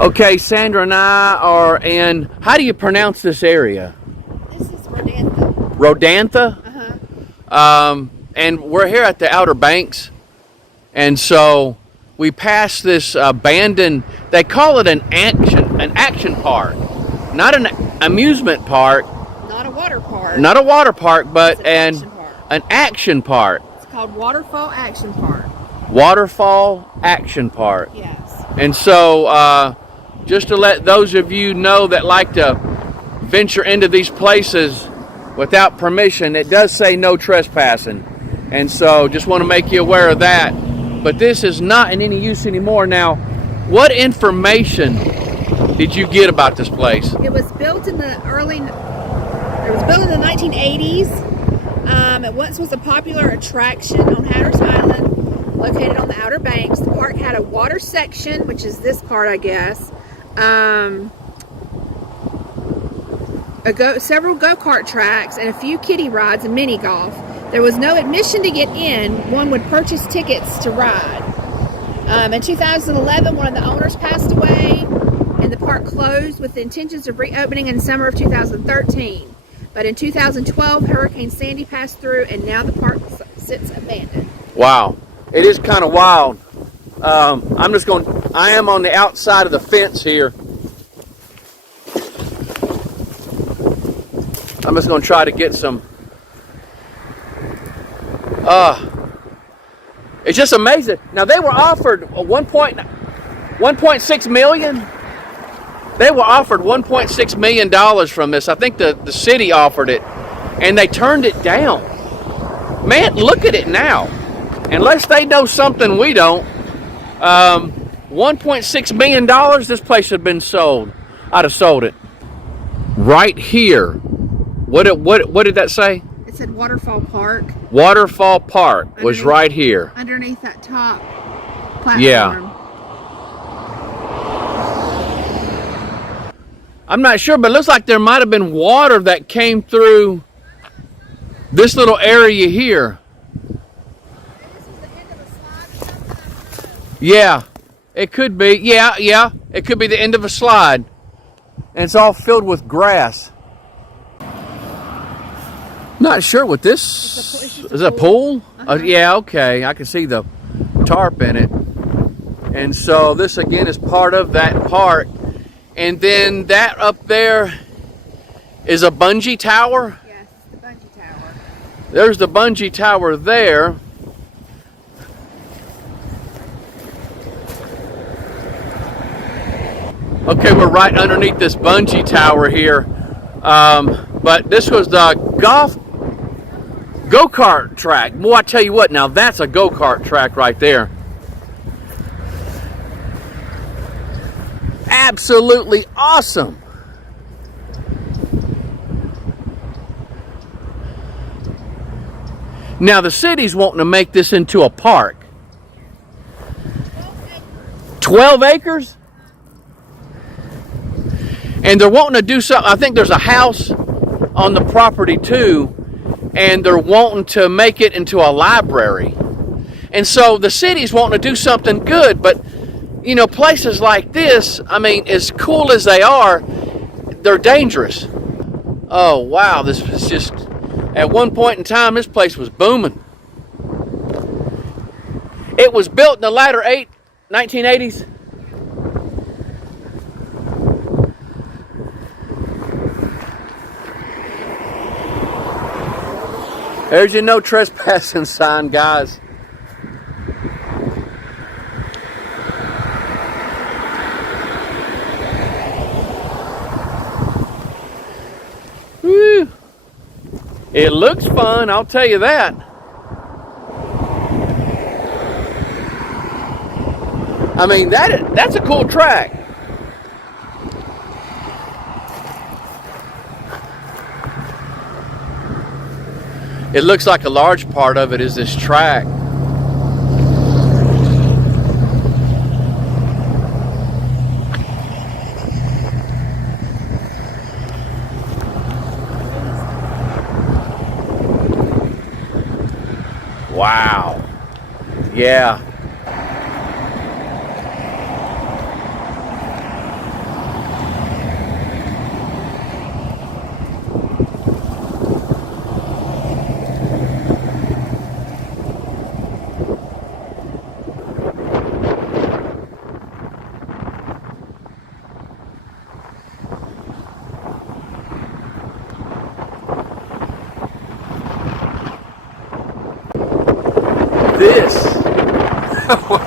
Okay, Sandra and I are in, how do you pronounce this area? This is Rodanthe. Rodanthe? And we're here at the Outer Banks. And so we passed this abandoned, they call it an action park. Not an amusement park. Not a water park. Not a water park, but an action park. An action park. It's called Waterfall Action Park. Waterfall Action Park. Yes. And so, just to let those of you know that like to venture into these places without permission, it does say no trespassing. And so, just want to make you aware of that. But this is not in any use anymore. Now, what information did you get about this place? It was built in the 1980s. It once was a popular attraction on Hatteras Island, located on the Outer Banks. The park had a water section, which is this part, I guess. Several go-kart tracks and a few kiddie rides and mini golf. There was no admission to get in. One would purchase tickets to ride. In 2011, one of the owners passed away, and the park closed with the intentions of reopening in summer of 2013. But in 2012, Hurricane Sandy passed through, and now the park sits abandoned. Wow, it is kind of wild. I am on the outside of the fence here. I'm just going to try to get some. It's just amazing. Now they were offered 1.6 million. They were offered $1.6 million from this. I think the city offered it, and they turned it down. Man, look at it now. Unless they know something we don't, $1.6 million, this place should have been sold. I'd have sold it. Right here. What did that say? It said Waterfall Park. Waterfall Park was right here. Underneath that top platform. Yeah. I'm not sure, but it looks like there might have been water that came through this little area here. Yeah, it could be. Yeah, it could be the end of a slide. And it's all filled with grass. Not sure what this is. A pool? Yeah, okay. I can see the tarp in it. And so this again is part of that park. And then that up there is a bungee tower. Yes, it's the bungee tower. There's the bungee tower there. Okay, we're right underneath this bungee tower here. But this was the go-kart track. Boy, I tell you what, now that's a go-kart track right there. Absolutely awesome. Now the city's wanting to make this into a park. 12 acres? And they're wanting to do something. I think there's a house on the property too, and they're wanting to make it into a library. And so the city's wanting to do something good, but you know, places like this, I mean, as cool as they are, they're dangerous. Oh wow, this was just, at one point in time, this place was booming. It was built in the latter 1980s. There's your no trespassing sign, guys. Woo. It looks fun, I'll tell you that. I mean, that's a cool track. It looks like a large part of it is this track. Wow. Yeah.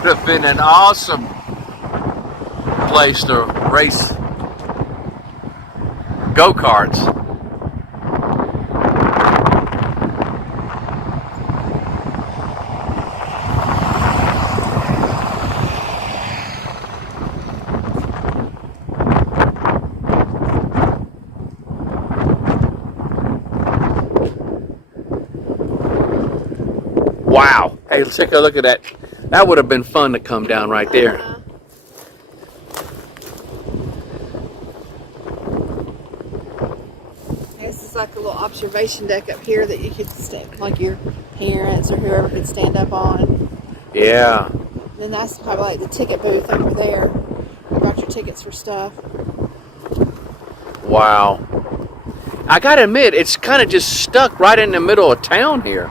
would have been an awesome place to race go-karts. Wow. Hey, let's take a look at that. That would have been fun to come down right there. This is like a little observation deck up here that you could stand, like your parents or whoever could stand up on. Yeah. Then that's probably like the ticket booth over there. You bought your tickets for stuff. Wow. I gotta admit, it's kind of just stuck right in the middle of town here.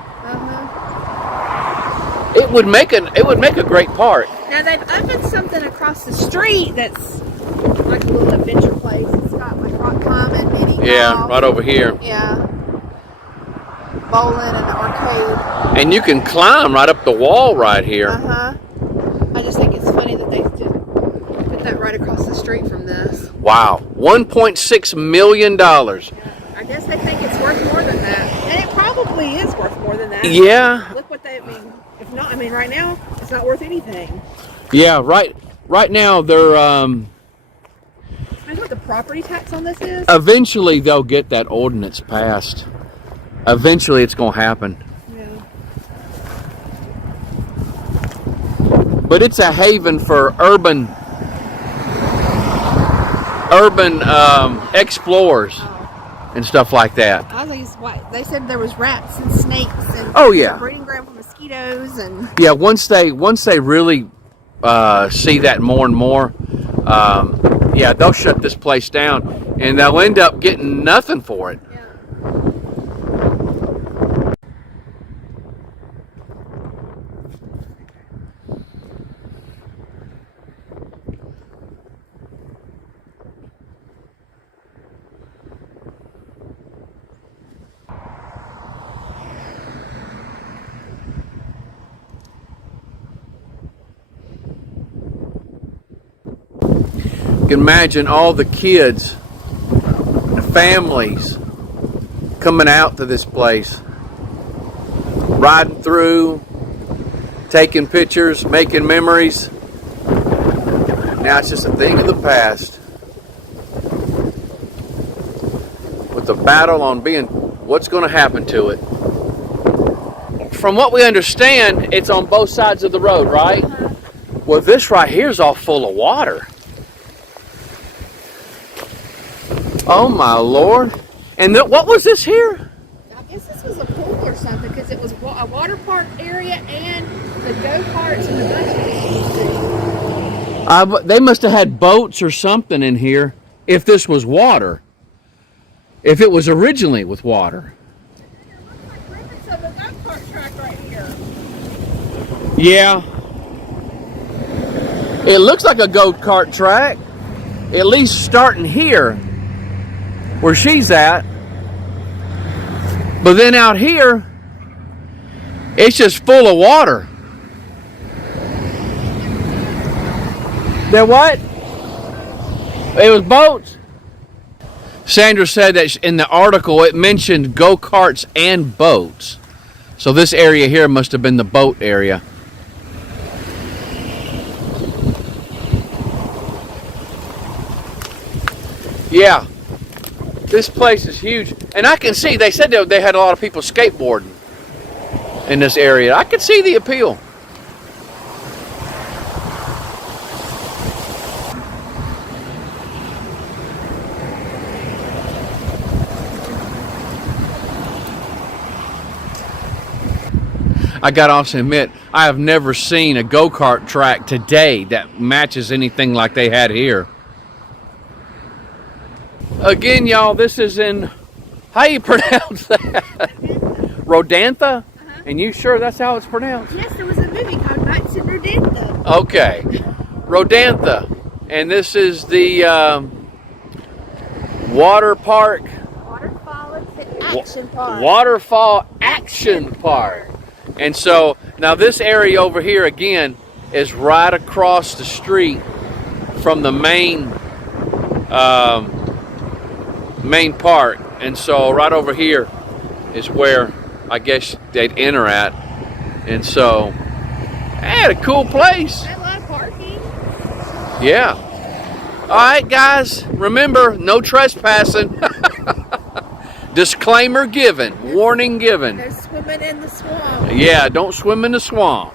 It would make a great park. Now they've opened something across the street that's like a little adventure place. It's got like rock climbing, mini golf. Yeah, right over here. Yeah. Bowling and an arcade. And you can climb right up the wall right here. I just think it's funny that they just put that right across the street from this. Wow. $1.6 million. Yeah. I guess they think it's worth more than that. And it probably is worth more than that. Yeah. Look what they mean. If not, I mean, right now, it's not worth anything. Yeah, right now they're Imagine what the property tax on this is. eventually they'll get that ordinance passed. Eventually it's going to happen. Yeah. But it's a haven for urban explorers and stuff like that. I think it's what they said there was rats and snakes and Oh yeah, breeding ground for mosquitoes and yeah. Once they really see that more and more, yeah, they'll shut this place down and they'll end up getting nothing for it. yeah. You can imagine all the kids, the families coming out to this place, riding through, taking pictures, making memories. Now it's just a thing of the past. With the battle on being what's going to happen to it. From what we understand, it's on both sides of the road, right? Well, this right here is all full of water. Oh my Lord. And what was this here? I guess this was a pool or something because it was a water park area and the go-karts and the buses. They must have had boats or something in here if this was water. If it was originally with water. It looks like limits of a go-kart track right here. Yeah. It looks like a go-kart track. At least starting here where she's at. But then out here, it's just full of water. There what? It was boats. Sandra said that in the article it mentioned go-karts and boats. So this area here must have been the boat area. Yeah. This place is huge. And I can see, they said they had a lot of people skateboarding in this area. I can see the appeal. I gotta also admit, I have never seen a go-kart track today that matches anything like they had here. Again, y'all, this is in, how you pronounce that? Rodanthe? And you sure that's how it's pronounced? Yes, there was a movie called Nights in Rodanthe. Okay, Rodanthe. And this is the Waterfall Action Park. Waterfall Action Park. And so, now this area over here, again, is right across the street from the main park, and so right over here is where I guess they'd enter at, and so had a cool place. A lot of parking. Yeah. All right, guys. Remember, no trespassing. Disclaimer given. Warning given. They're swimming in the swamp. Yeah, don't swim in the swamp.